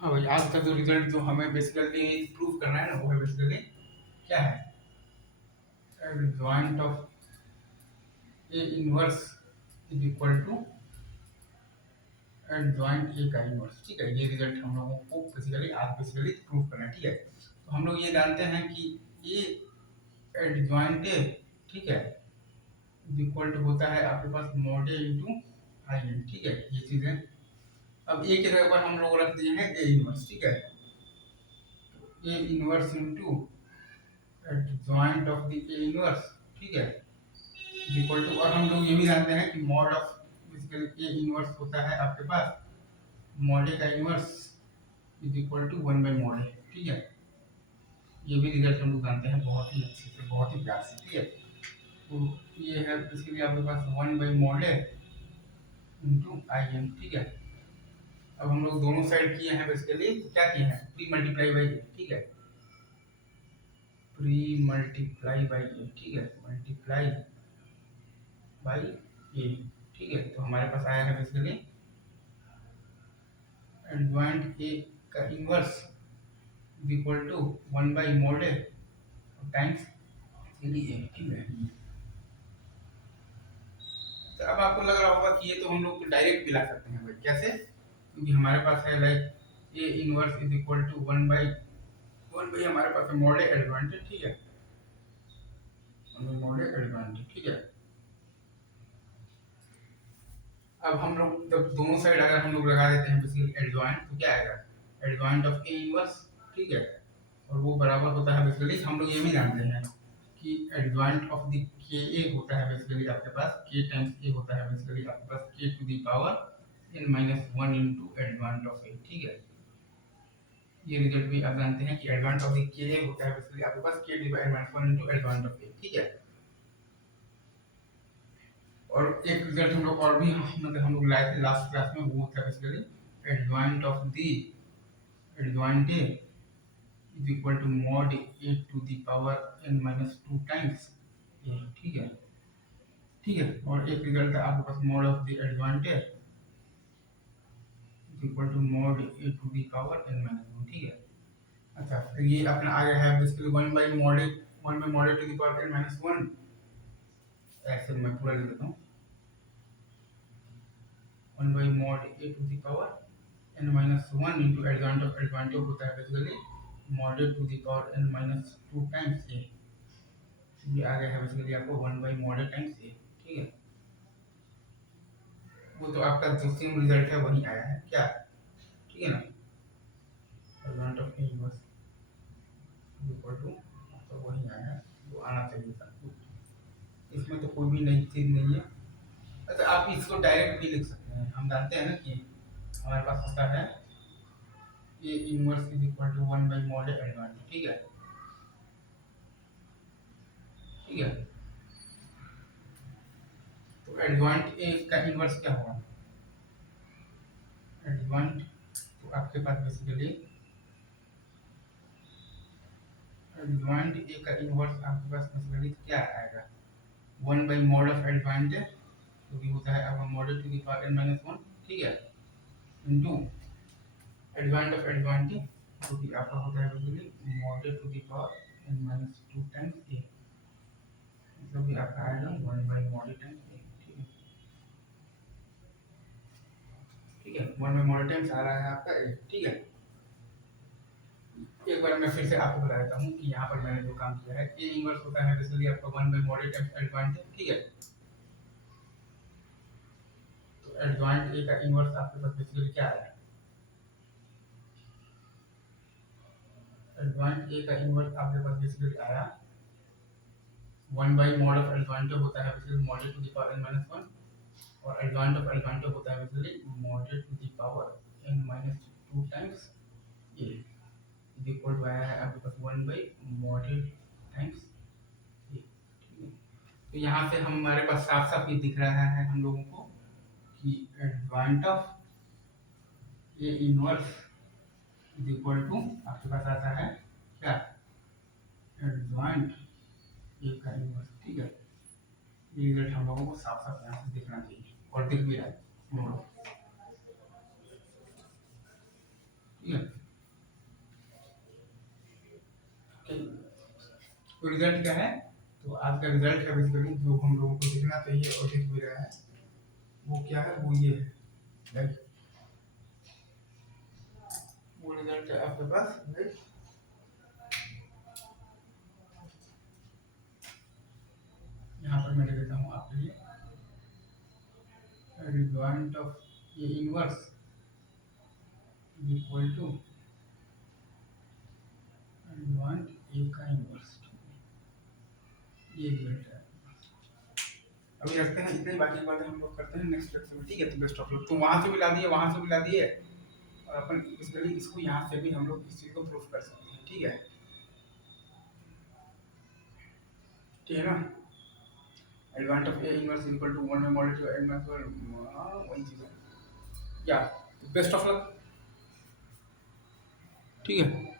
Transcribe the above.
हाँ भाई, आज का जो रिजल्ट जो हमें बेसिकली प्रूव करना है ना, वो है बेसिकली क्या है, adjoint of A inverse is equal to adjoint A का इनवर्स। ठीक है, ये रिजल्ट हम लोगों को बेसिकली आज बेसिकली प्रूव करना है। ठीक है, तो हम लोग ये जानते हैं कि ए एडजॉइंट ए, ठीक है, इज इक्वल टू होता है आपके पास mod A into I N. ठीक है, ये चीजें अब ए की जगह पर हम लोग रख दिए हैं ए इनवर्स। ठीक है, A inverse into adjoint of the A inverse, ठीक है, इज इक्वल टू, और हम लोग ये भी जानते हैं कि mod of basically A inverse होता है आपके पास मॉड ए का इनवर्स इज इक्वल टू 1/मॉड ए। ठीक है, ये भी रिजल्ट हम लोग जानते हैं बहुत ही अच्छे से, बहुत ही प्यार से। ठीक है, तो ये है बेसिकली आपके पास 1/मॉड ए इंटू आई एन। ठीक है, अब हम लोग दोनों साइड किए हैं बेसिकली, तो क्या किए हैं, प्री मल्टीप्लाई बाई ए। ठीक है, प्री मल्टीप्लाई बाई ए। ठीक है, मल्टीप्लाई बाई ए। ठीक है, तो हमारे पास आया है बेसिकली एडजॉइंट ए का इनवर्स इज इक्वल टू 1/मॉड ए टाइम्स ए। ठीक है, तो अब आपको लग रहा होगा कि ये तो हम लोग डायरेक्ट भी ला सकते हैं भाई, कैसे, क्योंकि हमारे पास है like A inverse is equal to 1/1 हमारे पास है मॉड ए एडजॉइंट। ठीक है, मॉड ए एडजॉइंट। ठीक है, अब हम लोग जब दोनों साइड अगर हम लोग लगा देते हैं बेसिकली एडजॉइंट, तो क्या आएगा, एडजॉइंट ऑफ ए इनवर्स। ठीक है, और वो बराबर होता है बेसिकली, हम लोग ये भी जानते हैं कि एडजॉइंट ऑफ द के ए होता है बेसिकली आपके पास के टाइम्स ए होता है बेसिकली आपके पास K to the power n minus 1 into adjoint of A. ठीक है, ये रिजल्ट भी आप जानते हैं कि एडजॉइंट ऑफ द के ए होता है बेसिकली आपके पास K divide minus 1 into adjoint of A. ठीक है, और एक रिजल्ट हम लोग और भी मतलब हम लोग लाए थे लास्ट क्लास में, वो था basically adjoint of the adjoint A is equal to mod A to the power n minus 2 times A. ठीक है, ठीक है, और एक रिजल्ट है आपके पास mod of the adjoint A is equal to mod A to the power n minus 1। ठीक है, अच्छा, तो ये अपना आ गया है बेसिकली 1/मॉड A to the power n minus 1। ऐसे मैं पूरा लिख देता हूँ, 1/मॉड A to the power n minus 1 into adjoint of होता है basically mod A to the power n minus 2 times A. ये आ गया है बेसिकली आपको 1/मॉड ए टाइम्स ए। ठीक है, वो तो आपका जो सेम रिजल्ट है वही आया है क्या, ठीक है ना, adjoint of A inverse equal to, तो वही आया है वो आना चाहिए था, इसमें तो कोई भी नई चीज नहीं है। अच्छा, आप इसको डायरेक्ट भी लिख सकते हैं, हम जानते हैं ना कि हमारे पास होता है A inverse is equal to 1/मॉड ए एडजॉइंट। ठीक है, ठीक है, तो एडजॉइंट ए का इनवर्स क्या होगा, एडजॉइंट, तो आपके पास बेसिकली एडजॉइंट ए का इनवर्स आपके पास बेसिकली क्या आएगा, 1/मॉड ऑफ एडजॉइंट ए, जो कि होता है आपका mod to the power n minus 1। ठीक है, into adjoint of adjoint A, जो कि आपका होता है basically mod to the power n minus 2 times A, जो भी आपका आएगा 1/मॉड टाइम्स ए। ठीक है, ठीक है, 1/मॉड टाइम्स आ रहा है आपका ए। ठीक है, एक बार मैं फिर से आपको बता देता हूँ कि यहाँ पर मैंने जो काम किया है, ए इनवर्स होता है बेसिकली आपका 1/मॉड टाइम्स एडजॉइंट ए। ठीक है, तो एडजॉइंट ए का इनवर्स आपके पास बेसिकली क्या है, एडजॉइंट ए का इनवर्स आपके पास बेसिकली आया 1/मॉड ऑफ एडजॉइंट होता है basically mod to the power n minus 1, और एडजॉइंट ऑफ एडजॉइंट होता है basically mod to the power n minus 2 times A, is equal to आया है आपके पास 1/मॉड टाइम्स ए। ठीक है, तो यहाँ से हमारे पास साफ साफ ये दिख रहा है हम लोगों को कि adjoint of A inverse is equal to आपके पास आता है क्या, एडजॉइंट ए का इनवर्स। ठीक है, ये रिजल्ट हम लोगों को साफ साफ यहाँ से दिखना चाहिए, और दिख भी रहा है हम लोगों को। ठीक है, तो रिजल्ट क्या है, तो आज का रिजल्ट है बेसिकली जो हम लोगों को दिखना चाहिए और दिख भी रहा है, वो क्या है, वो ये है राइट। वो रिजल्ट है आपके पास राइट। यहाँ पर मैं लिख देता हूँ आपके लिए रिजल्ट ऑफ ये इनवर्स इक्वल टू रिजल्ट ए का इनवर्स, ये रिजल्ट है। अभी रखते हैं इतनी, बाकी बातें हम लोग करते हैं नेक्स्ट लेक्चर में, ठीक है। तो बेस्ट ऑफ लक। तो वहाँ से भी ला दिए, वहाँ से भी ला दिए, और अपन बेसिकली इसको यहाँ से भी हम लोग इस चीज़ को प्रूफ कर सकते हैं, ठीक है। ठीक है ना, एडवांट of A inverse equal to 1 में मॉडल एडवांस और वही चीज़ है या। बेस्ट ऑफ लक, ठीक है।